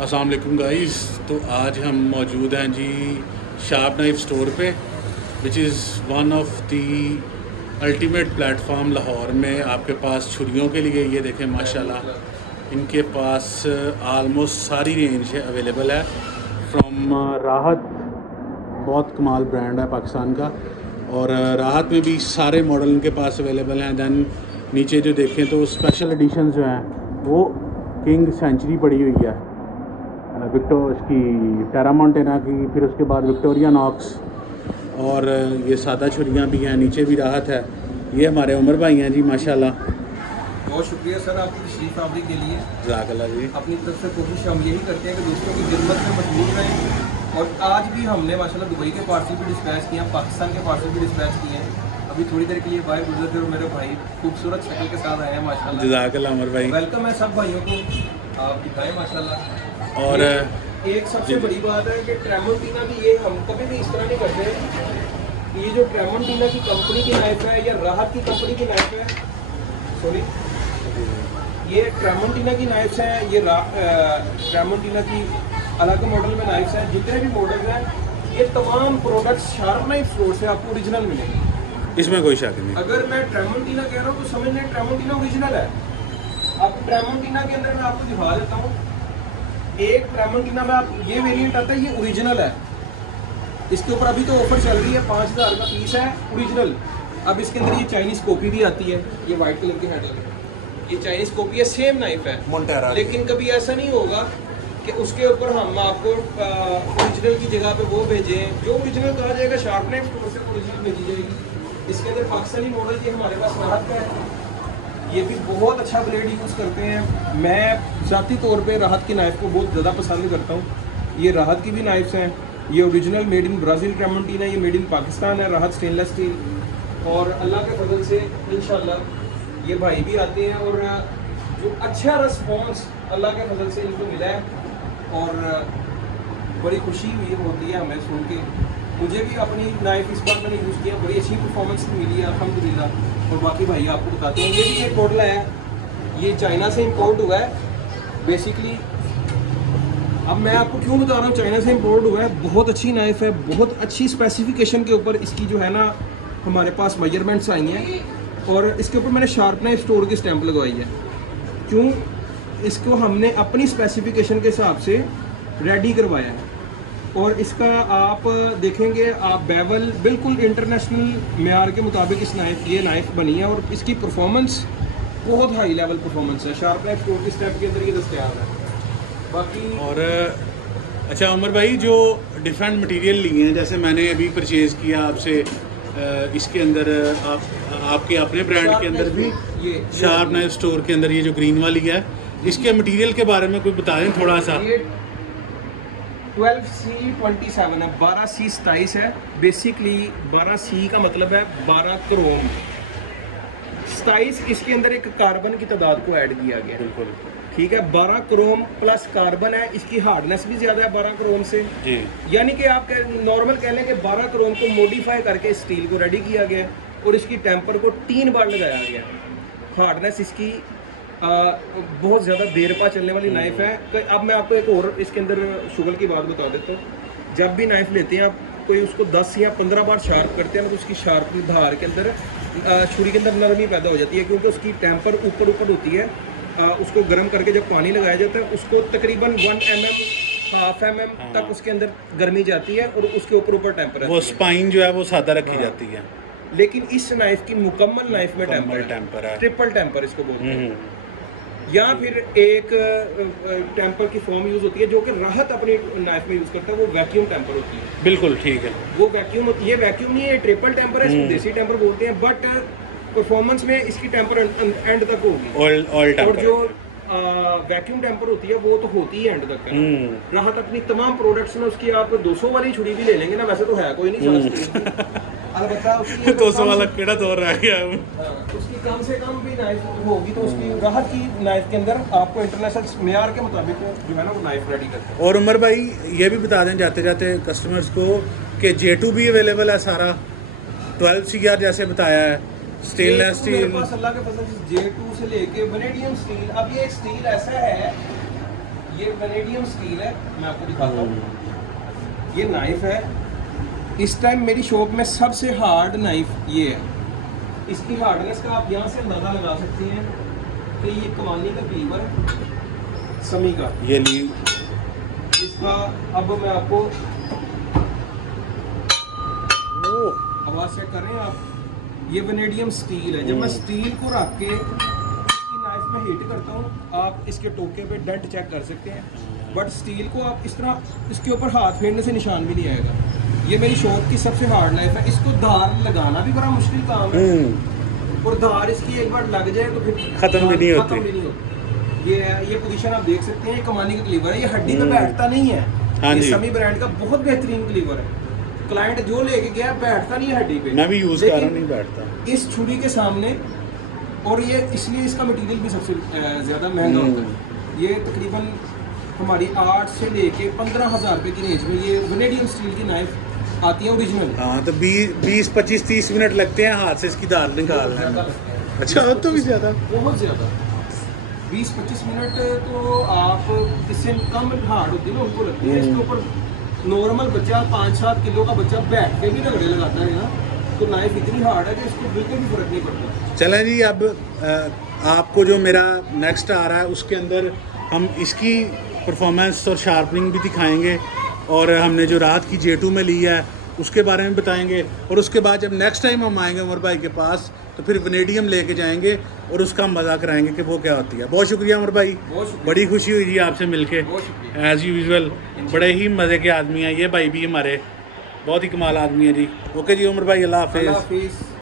अस्सलाम वालेकुम गाइस। तो आज हम मौजूद हैं जी शार्प नाइफ स्टोर पे, which is one of the ultimate platform Lahore में। आपके पास छुरियों के लिए ये देखें माशाल्लाह इनके पास आलमोस्ट सारी रेंज है अवेलेबल है। फ्रॉम राहत, बहुत कमाल ब्रांड है पाकिस्तान का, और राहत में भी सारे मॉडल इनके पास अवेलेबल हैं। दैन नीचे जो देखें तो स्पेशल एडिशन जो हैं वो किंग सेंचुरी पड़ी हुई है इसकी टेरा मोंटेना की, फिर उसके बाद विक्टोरिया नॉक्स, और ये सादा छुरियाँ भी हैं। नीचे भी राहत है। ये हमारे उमर भाई हैं जी माशाल्लाह। बहुत शुक्रिया सर आपकी तशरीफ आवरी के लिए। जज़ाकल्लाह जी। अपनी तरफ से कोशिश हम यही करते हैं कि दोस्तों की खिदमत में मजबूत रहें। और आज भी हमने माशाल्लाह दुबई के पार्सल भी डिस्पैच किए हैं, पाकिस्तान के पार्सल भी डिस्पैच किए हैं। अभी थोड़ी देर के लिए बाहर गुजर थे और मेरे भाई खूबसूरत शक्ल के साथ आए हैं माशाल्लाह। जज़ाकल्लाह उमर भाई। वेलकम है सब भाइयों को, आप दिखाएँ माशाल्लाह। और एक सबसे बड़ी बात है कि ट्रेमोंटिना की ये हम कभी भी इस तरह नहीं करते। ये जो ट्रेमोंटिना की कंपनी की नाइफ है या राहत की कंपनी की नाइफ है, सॉरी, ये ट्रेमोंटिना की नाइफ्स हैं, ये ट्रेमोंटिना की अलग मॉडल में नाइफ्स हैं। जितने भी मॉडल हैं ये तमाम प्रोडक्ट्स शार्प नाइफ स्टोर से आपको ओरिजिनल मिलेंगे, इसमें कोई शक नहीं। अगर मैं ट्रेमोंटिना कह रहा हूँ तो समझ लें ट्रेमोंटिना ओरिजिनल है। अब ट्रेमोंटिना के अंदर मैं आपको दिखा देता हूँ। एक ट्रेमोंटिना में आप ये वेरिएंट आता है, ये ओरिजिनल है। इसके ऊपर अभी तो ऑफर चल रही है, 5000 का पीस है ओरिजिनल। अब इसके अंदर ये चाइनीज़ कॉपी भी आती है, ये वाइट कलर की हैंडल है, ये चाइनीज़ कॉपी है, सेम नाइफ है मोंटेरा। लेकिन कभी ऐसा नहीं होगा कि उसके ऊपर हम आपको ओरिजिनल की जगह पे वो भेजें। जो ओरिजिनल कहा जाएगा शार्प नाइफ स्टोर से ओरिजिनल भेजी जाएगी। इसके अंदर पाकिस्तानी मॉडल ये हमारे पास राहत का है, ये भी बहुत अच्छा ब्लेड यूज़ करते हैं। मैं ज़ाती तौर पे राहत की नाइफ को बहुत ज़्यादा पसंद करता हूँ। ये राहत की भी नाइफ्स हैं, ये ओरिजिनल मेड इन ब्राज़ील ट्रेमोंटिना, ये मेड इन पाकिस्तान है, राहत स्टेनलेस स्टील। और अल्लाह के फजल से इंशाल्लाह ये भाई भी आते हैं और जो अच्छा रिस्पॉन्स अल्लाह के फजल से इनको मिला है और बड़ी खुशी हुई होती है हमें सुन के। मुझे भी अपनी नाइफ इस बार मैंने यूज़ किया, बड़ी अच्छी परफॉर्मेंस मिली है अल्हम्दुलिल्लाह। और बाकी भाई आपको बताते हैं, ये भी एक मॉडल है, ये चाइना से इम्पोर्ट हुआ है बेसिकली। अब मैं आपको क्यों बता रहा हूँ चाइना से इम्पोर्ट हुआ है, बहुत अच्छी नाइफ है, बहुत अच्छी स्पेसिफिकेशन के ऊपर इसकी जो है ना हमारे पास मेजरमेंट्स आई हैं और इसके ऊपर मैंने शार्प नाइफ स्टोर की स्टैंप लगवाई है। क्यों? इसको हमने अपनी स्पेसिफिकेशन के हिसाब से रेडी करवाया है और इसका आप देखेंगे, आप बेवल बिल्कुल इंटरनेशनल मेयार के मुताबिक ये नाइफ बनी है और इसकी परफॉर्मेंस बहुत हाई लेवल परफॉर्मेंस है। शार्प नाइफ स्टोर की स्टैंप के अंदर ये दस्तयाब है। बाकी और अच्छा उमर भाई, जो डिफरेंट मटेरियल लिए हैं, जैसे मैंने अभी परचेज़ किया आपसे, इसके अंदर आपके अपने ब्रांड के अंदर भी ये शार्प नाइफ स्टोर के अंदर ये जो ग्रीन वाली है, इसके मटेरियल के बारे में कोई बताएं थोड़ा सा। ये 12C27 है, 12C27 है। बेसिकली 12C का मतलब है 12 क्रोम। 27 इसके अंदर एक कार्बन की तादाद को ऐड किया गया, बिल्कुल ठीक है। 12 क्रोम प्लस कार्बन है, इसकी हार्डनेस भी ज़्यादा है 12 क्रोम से जी। यानी कि आप नॉर्मल कह लें कि 12 क्रोम को मॉडिफाई करके स्टील को रेडी किया गया और इसकी टेम्पर को 3 बार लगाया गया। हार्डनेस इसकी बहुत ज़्यादा देर पा चलने वाली नाइफ है। अब मैं आपको एक और इसके अंदर शुगर की बात बता देता हूँ। जब भी नाइफ लेते हैं आप, कोई उसको 10 या 15 बार शार्प करते हैं तो उसकी शार्प धार के अंदर छुरी के अंदर नरमी पैदा हो जाती है, क्योंकि उसकी टेम्पर ऊपर होती है। उसको गर्म करके जब पानी लगाया जाता है उसको तकरीबन 1 mm, हाफ mm तक उसके अंदर गर्मी जाती है और उसके ऊपर टेम्पर वो स्पाइन जो है वो सादा रखी जाती है। लेकिन इस नाइफ की मुकम्मल नाइफ में टेम्पर है, ट्रिपल टेम्पर इसको बोलते हैं। या फिर एक टेम्पर की फॉर्म यूज़ होती है जो कि राहत अपनी नाइफ में यूज़ करता है, वो वैक्यूम टेम्पर होती है। बिल्कुल ठीक है, वो वैक्यूम होती है, वैक्यूम नहीं है, ट्रिपल टेम्पर है, इसको देसी टेम्पर बोलते हैं। बट परफॉर्मेंस में इसकी टेम्पर एंड तक होगी। और जो वैक्यूम टेम्पर होती है वो तो होती है एंड तक है। राहत अपनी तमाम प्रोडक्ट्स में उसकी आप 200 वाली छुरी भी ले लेंगे ना, वैसे तो है कोई नहीं, अलबत्ता उसकी 200 वाला केड़ा दौर रह गया है। उसकी कम से कम भी नाइफ होगी तो उसकी राहत की नाइफ के अंदर आपको इंटरनेशनल मेयार के मुताबिक जो है ना वो नाइफ रेडी करते हैं। और उमर भाई ये भी बता दें जाते जाते कस्टमर्स को कि J2 भी अवेलेबल है सारा, 12CR जैसे बताया है, स्टेनलेस स्टील। अल्लाह के फजल से J2 से लेके वेनेडियम स्टील। अब ये स्टील ऐसा है ये वेनेडियम स्टील है, मैं आपको दिखाता हूँ। ये नाइफ है, इस टाइम मेरी शॉप में सबसे हार्ड नाइफ ये है। इसकी हार्डनेस का आप यहाँ से अंदाज़ा लगा सकते हैं कि ये कमानी का क्लीवर है, समी का। ये ली इसका अब मैं आपको आवाज़ चेक कर रहे हैं आप, ये वेनेडियम स्टील है। जब मैं स्टील को रख के इसकी नाइफ में हीट करता हूँ, आप इसके टोके पे डेंट चेक कर सकते हैं, बट स्टील को आप इस तरह इसके ऊपर हाथ फेरने से निशान भी नहीं आएगा। ये मेरी शॉप की सबसे हार्ड नाइफ है। इसको धार लगाना भी बड़ा मुश्किल काम है, और धार इसकी एक बार लग जाए तो फिर खत्म भी नहीं होती। ये पोजीशन आप देख सकते हैं, ये कमानी का क्लीवर है, ये हड्डी पे बैठता नहीं है। हाँ ये जी। समी ब्रांड का बहुत बेहतरीन क्लीवर है। क्लाइंट जो लेके गया बैठता नहीं है हड्डी पे, मैं भी यूज़ कर रहा हूँ, लेकिन नहीं बैठता। इस छुरी के सामने, और ये इसलिए इसका मटेरियल भी सबसे ज़्यादा महंगा होता है। ये तकरीबन हमारी 8 से लेके 15,000 रुपये की रेंज में ये वेनेडियम स्टील की नाइफ आती है ओरिजिनल। हाँ, तो 20, 25, 30 मिनट लगते हैं हाथ से इसकी दाल निकालने में। अच्छा, तो भी ज़्यादा, बहुत ज़्यादा 20-25 मिनट तो आप इससे कम हार्ड होती है ना, उनको लगती है। इसके ऊपर नॉर्मल बच्चा 5-7 किलो का बच्चा बैठ के भी रगड़े लगाता है ना, तो नाइफ इतनी हार्ड है कि इसको बिल्कुल भी फर्क नहीं पड़ता। चलें जी, अब आपको जो मेरा नेक्स्ट आ रहा है उसके अंदर हम इसकी परफॉर्मेंस और शार्पनिंग भी दिखाएंगे, और हमने जो रात की J2 में ली है उसके बारे में बताएंगे, और उसके बाद जब नेक्स्ट टाइम हम आएंगे उमर भाई के पास तो फिर वेनेडियम लेके जाएंगे और उसका मज़ा कराएंगे कि वो क्या होती है। बहुत शुक्रिया उमर भाई, बहुत शुक्रिया। बड़ी खुशी हुई जी आपसे मिलके। बहुत शुक्रिया। एज़ यूजुअल बड़े ही मज़े के आदमी हैं ये भाई भी, हमारे बहुत ही कमाल आदमी है जी। ओके जी उमर भाई, अल्लाह अल्लाह हाफिज़। हाफिज़।